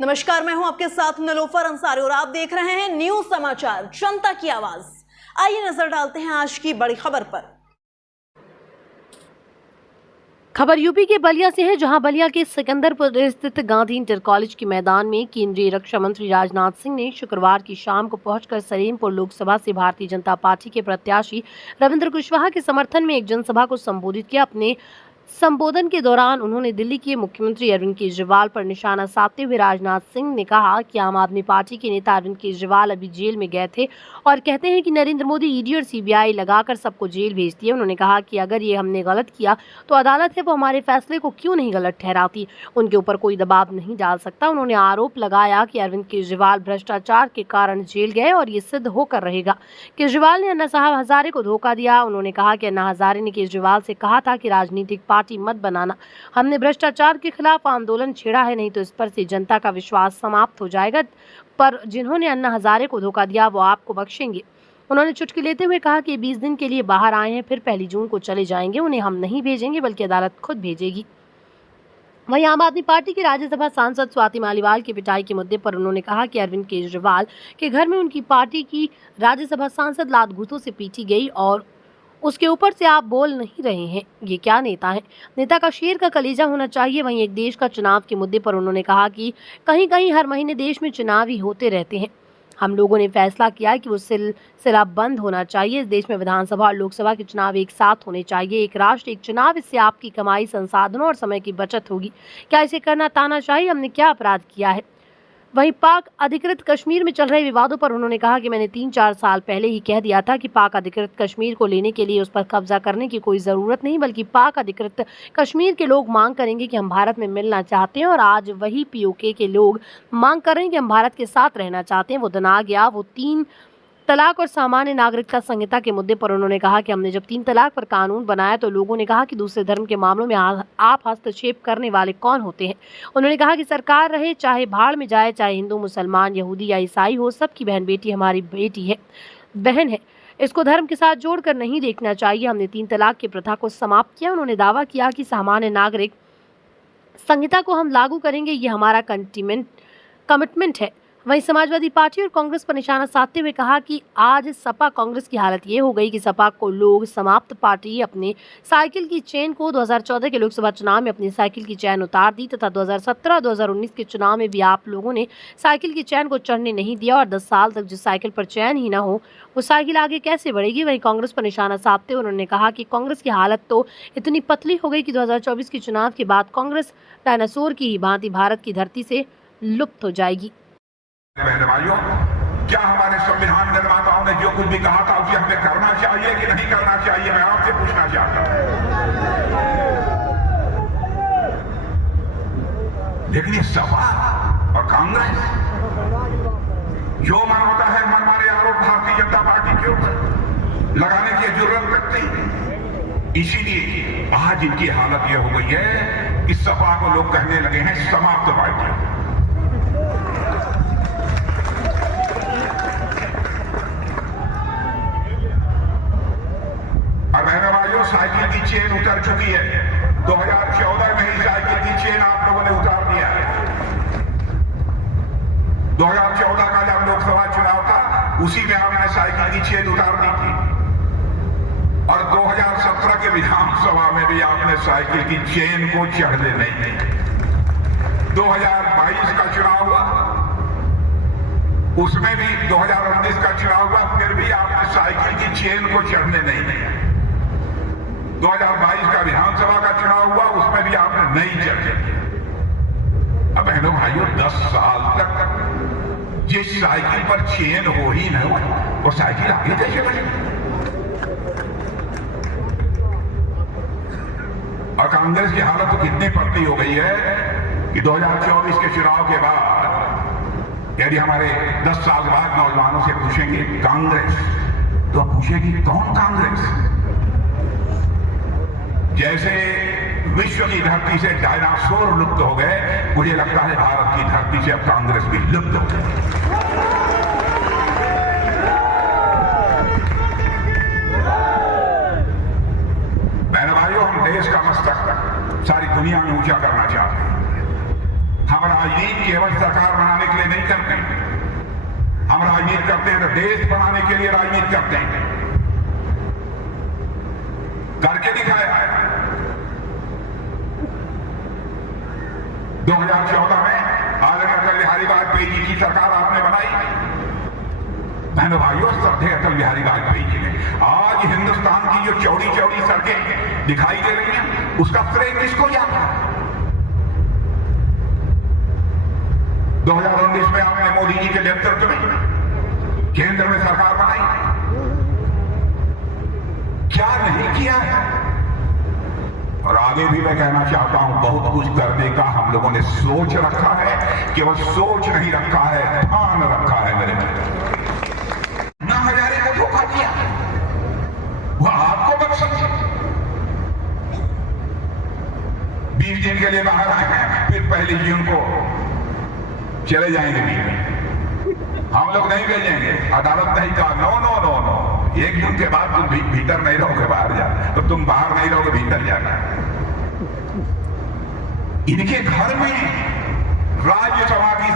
नमस्कार, मैं हूं आपके साथ निलोफर अंसारी और आप देख रहे हैं न्यूज समाचार जनता की आवाज। आइए नजर डालते हैं आज की बड़ी खबर पर। खबर यूपी के बलिया से है, जहां बलिया के सिकंदरपुर स्थित गांधी इंटर कॉलेज के मैदान में केंद्रीय रक्षा मंत्री राजनाथ सिंह ने शुक्रवार की शाम को पहुंचकर सलेमपुर लोकसभा से भारतीय जनता पार्टी के प्रत्याशी रविंद्र कुशवाहा के समर्थन में एक जनसभा को संबोधित किया। अपने संबोधन के दौरान उन्होंने दिल्ली के मुख्यमंत्री अरविंद केजरीवाल पर निशाना साधते हुए राजनाथ सिंह ने कहा कि आम आदमी पार्टी के नेता अरविंद केजरीवाल अभी जेल में गए थे और कहते हैं कि नरेंद्र मोदी ईडी और सीबीआई लगाकर सबको जेल भेजती है। उन्होंने कहा कि अगर ये हमने गलत किया तो अदालत है वो हमारे फैसले को क्यों नहीं गलत ठहराती, उनके ऊपर कोई दबाव नहीं डाल सकता। उन्होंने आरोप लगाया कि अरविंद केजरीवाल भ्रष्टाचार के कारण जेल गए और ये सिद्ध होकर रहेगा। केजरीवाल ने अन्ना साहब हजारे को धोखा दिया। उन्होंने कहा कि अन्ना हजारे ने केजरीवाल से कहा था कि राजनीतिक पार्टी मत बनाना, हमने भ्रष्टाचार के खिलाफ आंदोलन छेड़ा है, नहीं तो इस पर से जनता का विश्वास समाप्त हो जाएगा। पर जिन्होंने अन्ना हजारे को धोखा दिया वो आपको बख्शेंगे। उन्होंने चुटकी लेते हुए कहा कि 20 दिन के लिए बाहर आए हैं, फिर 1 जून को चले जाएंगे। उन्हें हम नहीं भेजेंगे बल्कि अदालत खुद भेजेगी। वहीं आम आदमी पार्टी के राज्यसभा सांसद स्वाति मालीवाल की पिटाई के मुद्दे पर उन्होंने कहा कि अरविंद केजरीवाल के घर में उनकी पार्टी की राज्यसभा सांसद लात घूंसों से पीटी गई और उसके ऊपर से आप बोल नहीं रहे हैं। ये क्या नेता है? नेता का शेर का कलेजा होना चाहिए। वहीं एक देश का चुनाव के मुद्दे पर उन्होंने कहा कि कहीं कहीं हर महीने देश में चुनाव ही होते रहते हैं। हम लोगों ने फैसला किया है कि वो सिलसिला बंद होना चाहिए। इस देश में विधानसभा और लोकसभा के चुनाव एक साथ होने चाहिए। एक राष्ट्र एक चुनाव, इससे आपकी कमाई, संसाधनों और समय की बचत होगी। क्या इसे करना तानाशाही? हमने क्या अपराध किया है? वहीं पाक अधिकृत कश्मीर में चल रहे विवादों पर उन्होंने कहा कि मैंने 3-4 साल पहले ही कह दिया था कि पाक अधिकृत कश्मीर को लेने के लिए उस पर कब्जा करने की कोई ज़रूरत नहीं, बल्कि पाक अधिकृत कश्मीर के लोग मांग करेंगे कि हम भारत में मिलना चाहते हैं और आज वही पीओके के लोग मांग कर रहे हैं कि हम भारत के साथ रहना चाहते हैं। वो दिन आ गया। वो 3 तलाक और सामान्य नागरिकता संहिता के मुद्दे पर उन्होंने कहा कि हमने जब 3 तलाक पर कानून बनाया तो लोगों ने कहा कि दूसरे धर्म के मामलों में आप हस्तक्षेप करने वाले कौन होते हैं। उन्होंने कहा कि सरकार रहे चाहे भाड़ में जाए, चाहे हिंदू, मुसलमान, यहूदी या ईसाई हो, सबकी बहन बेटी हमारी बेटी है, बहन है। इसको धर्म के साथ जोड़कर नहीं देखना चाहिए। हमने 3 तलाक की प्रथा को समाप्त किया। उन्होंने दावा किया कि सामान्य नागरिक संहिता को हम लागू करेंगे, ये हमारा कमिटमेंट है। वहीं समाजवादी पार्टी और कांग्रेस पर निशाना साधते हुए कहा कि आज सपा कांग्रेस की हालत ये हो गई कि सपा को लोग समाप्त पार्टी अपने साइकिल की चेन को 2014 के लोकसभा चुनाव में अपनी साइकिल की चैन उतार दी तथा 2017-2019 के चुनाव में भी आप लोगों ने साइकिल की चैन को चढ़ने नहीं दिया और 10 साल तक जिस साइकिल पर चैन ही ना हो वो साइकिल आगे कैसे बढ़ेगी। वहीं कांग्रेस पर निशाना साधते हुए उन्होंने कहा कि कांग्रेस की हालत तो इतनी पतली हो गई कि 2024 के चुनाव के बाद कांग्रेस डायनासोर की ही भांति भारत की धरती से लुप्त हो जाएगी। बहन भाइयों, क्या हमारे संविधान निर्माताओं ने जो कुछ भी कहा था उसे हमें करना चाहिए कि नहीं करना चाहिए? मैं आपसे पूछना चाहता हूं। लेकिन ये सपा और कांग्रेस जो मन होता है मनमाने आरोप भारतीय जनता पार्टी के ऊपर लगाने की जरूरत लगती। इसीलिए आज इनकी हालत यह हो गई है कि सपा को लोग कहने लगे हैं समाप्त पार्टी। साइकिल की चेन उतर चुकी है। 2014 में ही साइकिल की चेन आप लोगों ने उतार दिया है। 2014 का जब लोकसभा चुनाव था उसी में आपने साइकिल की चेन उतार दी थी और 2017 के विधानसभा में भी आपने साइकिल की चेन को चढ़ने नहीं दी। 2022 का चुनाव हुआ, उसमें भी 2019 का चुनाव हुआ, फिर भी आपने साइकिल की चेन को चढ़ने नहीं दिया। 2022 का विधानसभा का चुनाव हुआ, उसमें भी आपने नहीं चर्चा की। अब बहनों भाइयों, 10 साल तक जिस साइकिल पर चेन हो ही न हो वो साइकिल आगे कैसे बढ़ेगी? और कांग्रेस की हालत तो कितनी पतली हो गई है कि 2024 के चुनाव के बाद यदि हमारे 10 साल बाद नौजवानों से पूछेंगे कांग्रेस, तो पूछेगी कौन कांग्रेस? जैसे विश्व की धरती से डायनासोर लुप्त हो गए, मुझे लगता है भारत की धरती से अब कांग्रेस भी लुप्त हो गई। बहन भाइयों, हम देश का मस्तक सारी दुनिया में ऊंचा करना चाहते हैं। हम राजनीति केवल सरकार बनाने के लिए नहीं करते, हम राजनीति करते हैं तो देश बनाने के लिए राजनीति करते हैं। करके दिखाया है। 2014 में अटल बिहारी वाजपेयी जी की सरकार आपने बनाई। बहनों भाइयों, श्रद्धेय अटल बिहारी वाजपेयी जी ने आज हिंदुस्तान की जो चौड़ी चौड़ी सड़कें दिखाई दे रही हैं, उसका श्रेय किसको जाता है? 2019 में आपने मोदी जी के नेतृत्व में केंद्र में सरकार बनाई, क्या नहीं किया है? और आगे भी मैं कहना चाहता हूं, बहुत कुछ करने का हम लोगों ने सोच रखा है, केवल सोच नहीं रखा है, ठान रखा है। मेरे ना हजारे को धोखा दिया, वह आपको बख्शे। 20 दिन के लिए बाहर आए हैं, फिर पहली जून को चले जाएंगे। हम लोग नहीं भेजेंगे, अदालत नहीं कहा नो नो नो नो, 1 जून के बाद तुम भीतर नहीं रहोगे, बाहर जाना। तो तुम बाहर नहीं रहोगे, भीतर जाना। इनके घर में राज्यसभा की